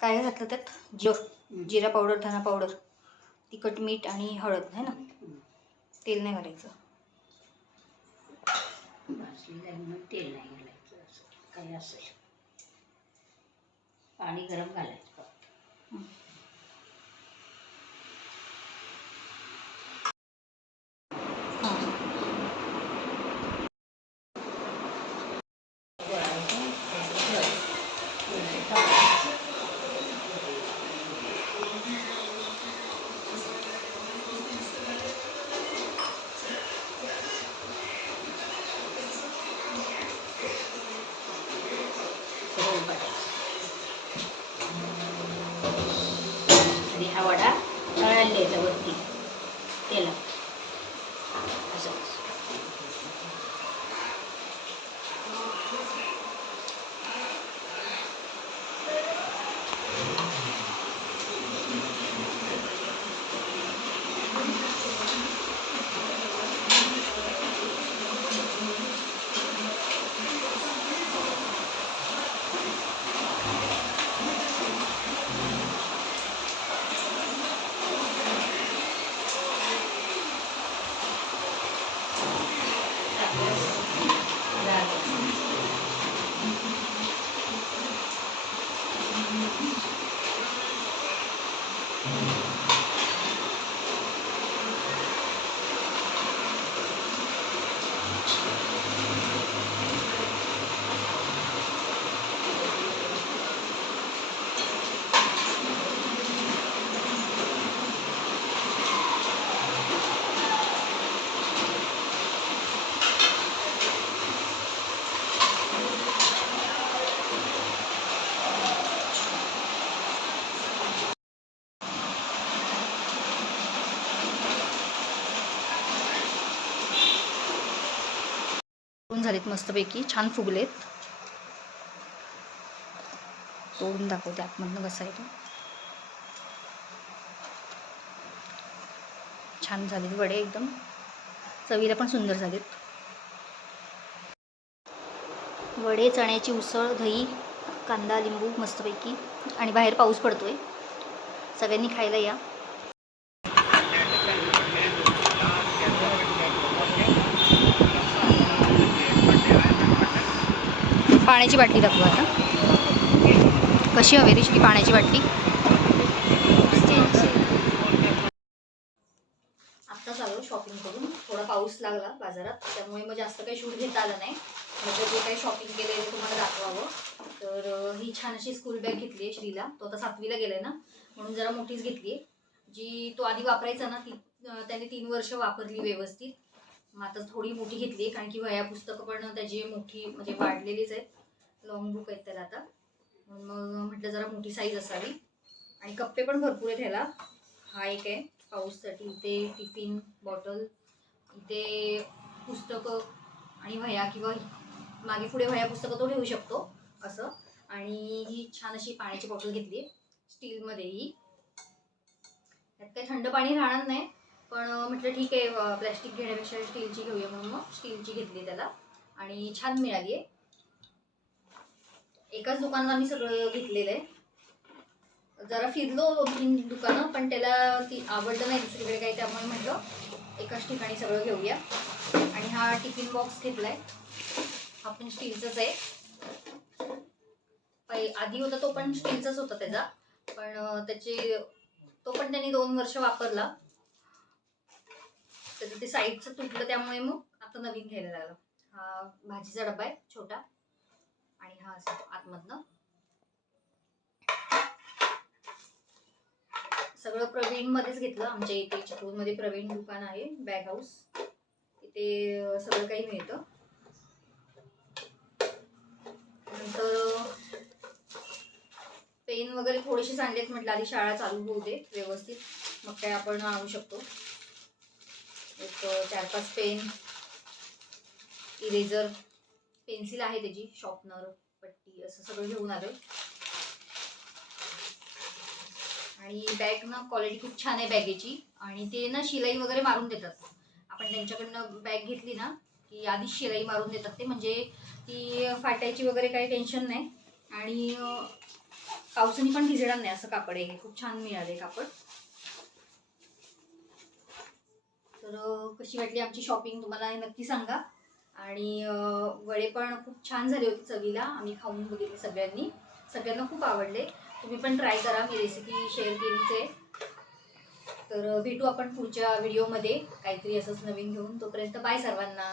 काय घातलं त्यात? जिरा पावडर, धना पावडर, तिखट, मीठ आणि हळद आहे ना. तेल नाही घालायचं. तेल नाही घालायचं. असं काही असेल पाणी गरम घालायचं. आणि हा वडा तळायला द्यायचा वरती तेला असं. झालेत मस्तपैकी, छान फुगलेत. तोडून दाखवते आतमधनं कसा आहे तो. छान झालेत वडे, एकदम चवीला पण सुंदर झालेत. वडे, चण्याची उसळ, दही, कांदा, लिंबू मस्तपैकी. आणि बाहेर पाऊस पडतोय, सगळ्यांनी खायला या. पाण्याची बाटली दाखवू आता. कशी हवी रेशमी पाण्याची बाटली? आत्ता चालू शॉपिंग करून. थोडा पाऊस लागला बाजारात, त्यामुळे मग जास्त काही शूट घेता आलं नाही. म्हणजे जे काही शॉपिंग केले ते तुम्हाला दाखवावं. तर ही छान अशी स्कूल बॅग घेतली आहे श्रीला. तो आता 7वीला गेलाय ना, म्हणून जरा मोठीच घेतली आहे. जी तो आधी वापरायचा ना, ती त्याने 3 वर्ष वापरली व्यवस्थित. मग आता थोडी मोठी घेतली आहे, कारण की वह्या पुस्तकं पण त्याची मोठी म्हणजे वाढलेलीच आहेत. लॉंग बुक आहेत त्याला आता, म्हणून मग म्हटलं जरा मोठी साईज असावी. आणि कप्पे पण भरपूर आहेत ह्याला. हा एक आहे पाऊससाठी, इथे टिफिन बॉटल, इथे पुस्तकं आणि वह्या, किंवा मागे पुढे वह्या पुस्तकं तो ठेवू शकतो असं. आणि ही छान अशी पाण्याची बॉटल घेतली स्टीलमध्ये. ही त्यात काही थंड पाणी राहणार नाही, पण म्हटलं ठीक आहे प्लॅस्टिक घेण्यापेक्षा स्टीलची घेऊया, म्हणून मग स्टीलची घेतली त्याला. आणि छान मिळाली आहे. एकाच दुकानात आम्ही सगळं घेतलेलं आहे. जरा फिरलो 2-3 दुकानं, पण त्याला ती आवडलं नाही दुसरीकडे काही, त्यामुळे म्हटलं एकाच ठिकाणी सगळं घेऊया. आणि हा टिफिन बॉक्स घेतलाय, हा पण स्टीलचाच आहे. आधी होता तो पण स्टीलचाच होता त्याचा, पण तो पण त्यांनी 2 वर्ष वापरला. त्याचं ते साईडचं तुटलं, त्यामुळे मग आता नवीन घ्यायला लागला. हा भाजीचा डबा आहे छोटा, आणि हा असा आतमधनं. सगळं प्रवीणमध्येच घेतलं. आमच्या इथे चिपळूणमध्ये प्रवीण दुकान आहे, बॅग हाऊस. इथे सगळं काही मिळतं. नंतर पेन वगैरे थोडेसे आणलेत, म्हटलं आधी शाळा चालू होऊ दे व्यवस्थित, मग काय आपण आणू शकतो. एक 4-5 पेन, इरेझर, पेन्सिल आहे त्याची, शॉर्पनर, पट्टी, असं सगळं घेऊन आलोय. आणि बॅग ना क्वालिटी खूप छान आहे बॅगेची. आणि ते ना शिलाई वगैरे मारून देतात. आपण त्यांच्याकडनं बॅग घेतली ना की आधीच शिलाई मारून देतात ते, म्हणजे ती फाटायची वगैरे काही टेन्शन नाही. आणि पावसाने पण भिजणार नाही असं कापड आहे. खूप छान मिळाले कापड. तर कशी वाटली आमची शॉपिंग तुम्हाला नक्की सांगा. आणि वडे पण खूप छान झाले होते चवीला. आम्ही खाऊन बघितले सगळ्यांना खूप आवडले. तुम्ही पण ट्राय करा. मी रेसिपी शेअर केलीच आहे. तर भेटू आपण पुढच्या व्हिडिओमध्ये काहीतरी असंच नवीन घेऊन. तोपर्यंत बाय सर्वांना.